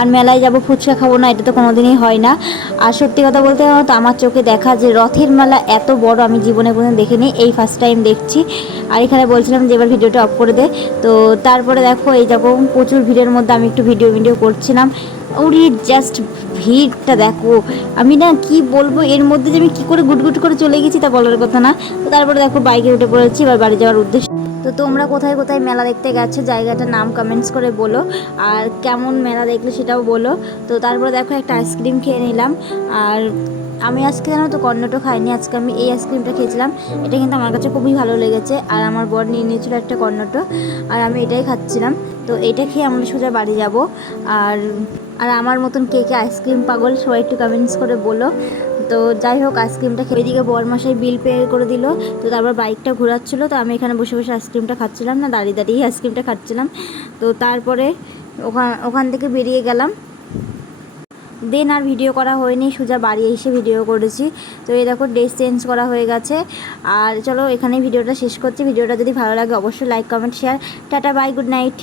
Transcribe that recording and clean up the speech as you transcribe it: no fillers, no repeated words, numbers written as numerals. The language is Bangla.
আর মেলায় যাব ফুচকা খাবো না, এটা তো কোনোদিনই হয় না। আর সত্যি কথা বলতে জানো তো আমার চোখে দেখা যে রথের মেলা এত বড় আমি জীবনে কোনোদিন দেখিনি, এই ফার্স্ট টাইম দেখছি। আর এখানে বলছিলাম যে এবার ভিডিওটা অফ করে দে, তো তারপরে দেখো এই দেখো প্রচুর ভিড়ের মধ্যে আমি একটু ভিডিও করছিলাম। ওরে জাস্ট ভিড়টা দেখো, আমি না কি বলবো, এর মধ্যে যে আমি কী করে গুটগুট করে চলে গেছি তা বলার কথা না। তো তারপরে দেখো বাইকে উঠে পড়েছি এবার বাড়ি যাওয়ার উদ্দেশ্য। তো তোমরা কোথায় কোথায় মেলা দেখতে গেছো জায়গাটার নাম কমেন্টস করে বলো, আর কেমন মেলা দেখলে সেটাও বলো। তো তারপরে দেখো একটা আইসক্রিম খেয়ে নিলাম। আর আমি আজকে জানো তো কর্নেটো খাইনি, আজকে আমি এই আইসক্রিমটা খেয়েছিলাম। এটা কিন্তু আমার কাছে খুবই ভালো লেগেছে, আর আমার বর নিয়ে নিয়েছিল একটা কর্নেটো, আর আমি এটাই খাচ্ছিলাম। তো এটা খেয়ে আমরা সোজা বাড়ি যাব। আর আর আমার মতন কে কে আইসক্রিম পাগল সবাই একটু কমেন্টস করে বলো। তো যাই হোক আইসক্রিমটা খেয়ে দিকে বরমশাই বিল পে করে দিল। তো তারপর বাইকটা ঘোরাচ্ছিলো, তো আমি এখানে বসে বসে আইসক্রিমটা খাচ্ছিলাম না, দাঁড়িয়ে দাঁড়িয়ে আইসক্রিমটা খাচ্ছিলাম। তো তারপরে ওখান থেকে বেরিয়ে গেলাম। দেন আর ভিডিও করা হয়নি, সোজা বাড়ি এসে ভিডিও করেছি। তো এই দেখো ড্রেস চেঞ্জ করা হয়ে গেছে। আর চলো এখানেই ভিডিওটা শেষ করছি। ভিডিওটা যদি ভালো লাগে অবশ্যই like comment share. Tata bye, good night.